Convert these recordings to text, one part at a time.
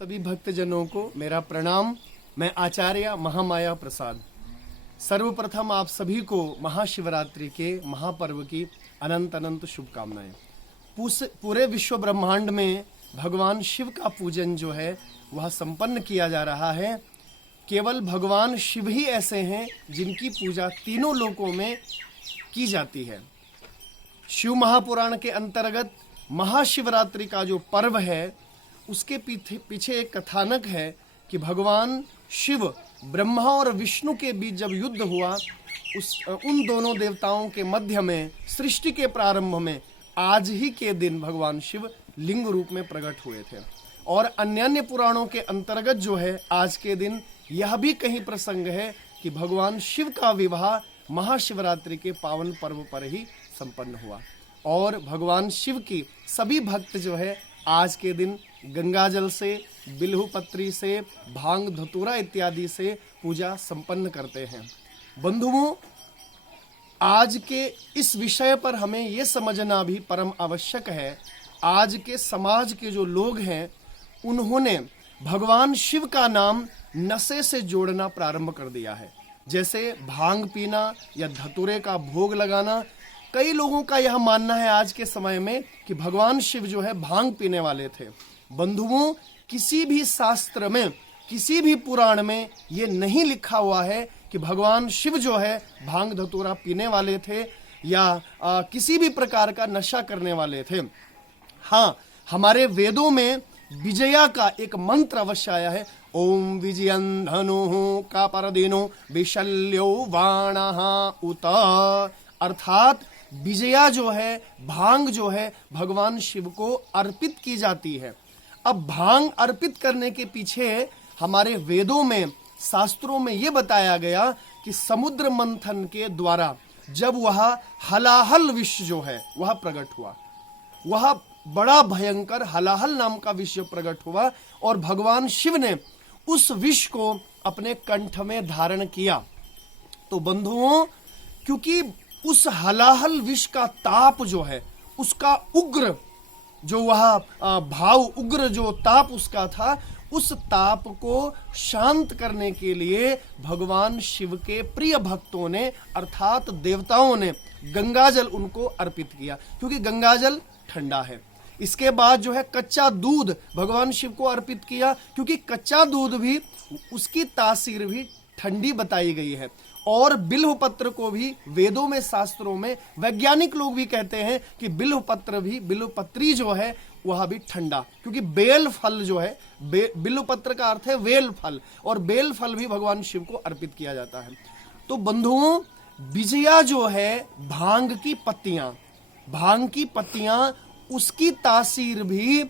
सभी भक्तजनों को मेरा प्रणाम। मैं आचार्य महामाया प्रसाद। सर्वप्रथम आप सभी को महाशिवरात्रि के महापर्व की अनंत अनंत शुभकामनाएं। पूरे विश्व ब्रह्मांड में भगवान शिव का पूजन जो है वह संपन्न किया जा रहा है। केवल भगवान शिव ही ऐसे हैं जिनकी पूजा तीनों लोकों में की जाती है। शिव महापुराण के अंतर्गत महाशिवरात्रि का जो पर्व है उसके पीछे एक कथानक है कि भगवान शिव ब्रह्मा और विष्णु के बीच जब युद्ध हुआ उन दोनों देवताओं के मध्य में सृष्टि के प्रारंभ में आज ही के दिन भगवान शिव लिंग रूप में प्रकट हुए थे। और अन्य पुराणों के अंतर्गत जो है आज के दिन यह भी कहीं प्रसंग है कि भगवान शिव का विवाह महाशिवरात्रि के पावन पर्व पर ही संपन्न हुआ। और भगवान शिव की सभी भक्त जो है आज के दिन गंगा जल से, बिल्व पत्री से, भांग धतूरा इत्यादि से पूजा संपन्न करते हैं। बंधुओं, आज के इस विषय पर हमें यह समझना भी परम आवश्यक है। आज के समाज के जो लोग हैं उन्होंने भगवान शिव का नाम नशे से जोड़ना प्रारंभ कर दिया है। जैसे भांग पीना या धतूरे का भोग लगाना। कई लोगों का यह मानना है आज के समय में कि भगवान शिव जो है भांग पीने वाले थे। बंधुओं, किसी भी शास्त्र में, किसी भी पुराण में ये नहीं लिखा हुआ है कि भगवान शिव जो है भांग धतूरा पीने वाले थे या किसी भी प्रकार का नशा करने वाले थे। हाँ, हमारे वेदों में विजया का एक मंत्र अवश्य आया है। ओम विजयं धनुः का परदिनो विशल्यो वाणः उत। अर्थात विजया जो है, भांग जो है भगवान शिव को अर्पित की जाती है। अब भांग अर्पित करने के पीछे हमारे वेदों में, शास्त्रों में यह बताया गया कि समुद्र मंथन के द्वारा जब वह हलाहल विष जो है वह प्रकट हुआ, वह बड़ा भयंकर हलाहल नाम का विष प्रकट हुआ और भगवान शिव ने उस विष को अपने कंठ में धारण किया। तो बंधुओं, क्योंकि उस हलाहल विष का ताप जो है, उसका उग्र जो वह भाव, उग्र जो ताप उसका था, उस ताप को शांत करने के लिए भगवान शिव के प्रिय भक्तों ने अर्थात देवताओं ने गंगाजल उनको अर्पित किया, क्योंकि गंगाजल ठंडा है। इसके बाद जो है कच्चा दूध भगवान शिव को अर्पित किया, क्योंकि कच्चा दूध भी, उसकी तासीर भी ठंडी बताई गई है। और बिल्व पत्र को भी वेदों में, शास्त्रों में वैज्ञानिक लोग भी कहते हैं कि बिल्व पत्र भी, बिल्व पत्री जो है वह भी ठंडा, क्योंकि बेल फल जो है, बिल्व पत्र का अर्थ है वेल फल, और बेल फल भी भगवान शिव को अर्पित किया जाता है। तो बंधुओं, विजया जो है भांग की पत्तियां, उसकी तासीर भी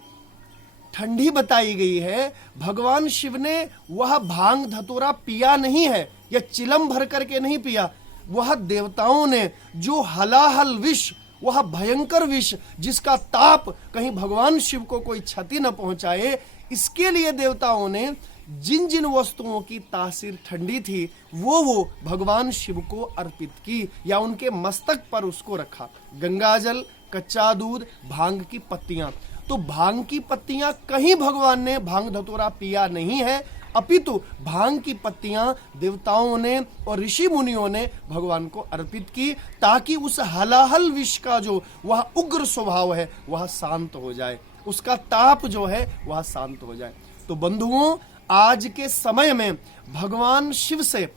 ठंडी बताई गई है। भगवान शिव ने वह भांग धतूरा पिया नहीं है या चिलम भर करके नहीं पिया, वह देवताओं ने जो हलाहल विष, वह भयंकर विष जिसका ताप कहीं भगवान शिव को कोई क्षति न पहुंचाए, इसके लिए देवताओं ने जिन जिन वस्तुओं की तासीर ठंडी थी वो भगवान शिव को अर्पित की या उनके मस्तक पर उसको रखा। गंगाजल, कच्चा दूध, भांग की पत्तियां। तो भांग की पत्तियां कहीं भगवान ने भांग धतूरा पिया नहीं है, अपितु भांग की पत्तियां देवताओं ने और ऋषि मुनियों ने भगवान को अर्पित की, ताकि उस हलाहल विष का जो वह उग्र स्वभाव है वह शांत हो जाए, उसका ताप जो है वह शांत हो जाए। तो बंधुओं, आज के समय में भगवान शिव से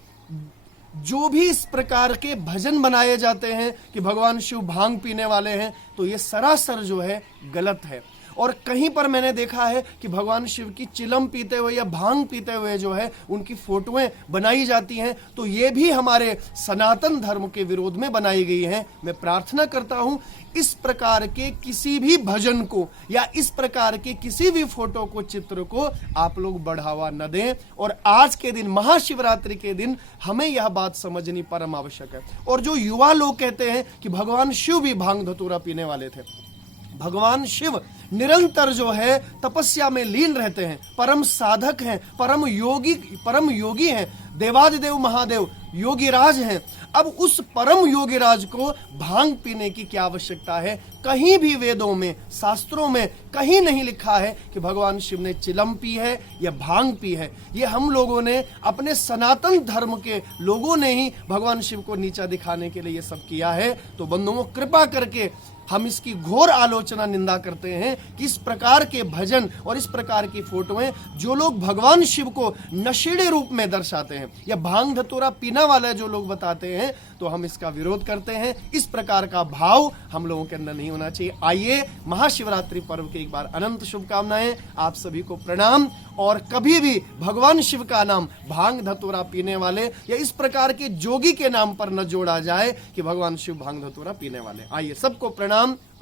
जो भी इस प्रकार के भजन बनाए जाते हैं कि भगवान शिव भांग पीने वाले हैं, तो ये सरासर जो है गलत है। और कहीं पर मैंने देखा है कि भगवान शिव की चिलम पीते हुए या भांग पीते हुए जो है उनकी फोटोएं बनाई जाती हैं, तो ये भी हमारे सनातन धर्म के विरोध में बनाई गई हैं। मैं प्रार्थना करता हूं इस प्रकार के किसी भी भजन को या इस प्रकार के किसी भी फोटो को, चित्र को आप लोग बढ़ावा न दें। और आज के दिन, महाशिवरात्रि के दिन, हमें यह बात समझनी परम आवश्यक है। और जो युवा लोग कहते हैं कि भगवान शिव भी भांग धतूरा पीने वाले थे, भगवान शिव निरंतर जो है तपस्या में लीन रहते हैं, परम साधक हैं, परम योगी हैं, देवादिदेव महादेव योगीराज हैं। अब उस परम योगीराज को भांग पीने की क्या आवश्यकता है? कहीं भी वेदों में, शास्त्रों में कहीं नहीं लिखा है कि भगवान शिव ने चिलम पी है या भांग पी है। ये हम लोगों ने, अपने सनातन धर्म के लोगों ने ही भगवान शिव को नीचा दिखाने के लिए ये सब किया है। तो बंधुओं, कृपा करके हम इसकी घोर आलोचना, निंदा करते हैं कि इस प्रकार के भजन और इस प्रकार की फोटोएं जो लोग भगवान शिव को नशेड़े रूप में दर्शाते हैं या भांग धतूरा पीना वाला जो लोग बताते हैं, तो हम इसका विरोध करते हैं। इस प्रकार का भाव हम लोगों के अंदर नहीं होना चाहिए। आइए, महाशिवरात्रि पर्व की एक बार अनंत शुभकामनाएं, आप सभी को प्रणाम। और कभी भी भगवान शिव का नाम भांग धतूरा पीने वाले या इस प्रकार के जोगी के नाम पर न जोड़ा जाए कि भगवान शिव भांग धतूरा पीने वाले। आइए, सबको प्रणाम।